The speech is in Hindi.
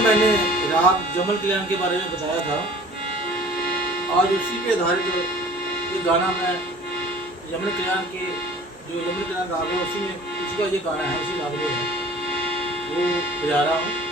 मैंने राग जमल कल्याण के बारे में बताया था। आज उसी पे आधारित ये गाना मैं यमन कल्याण के जो यमन कल्याण राग है उसी में, उसी का ये गाना है, उसी राग में है, वो बजा रहा हूँ।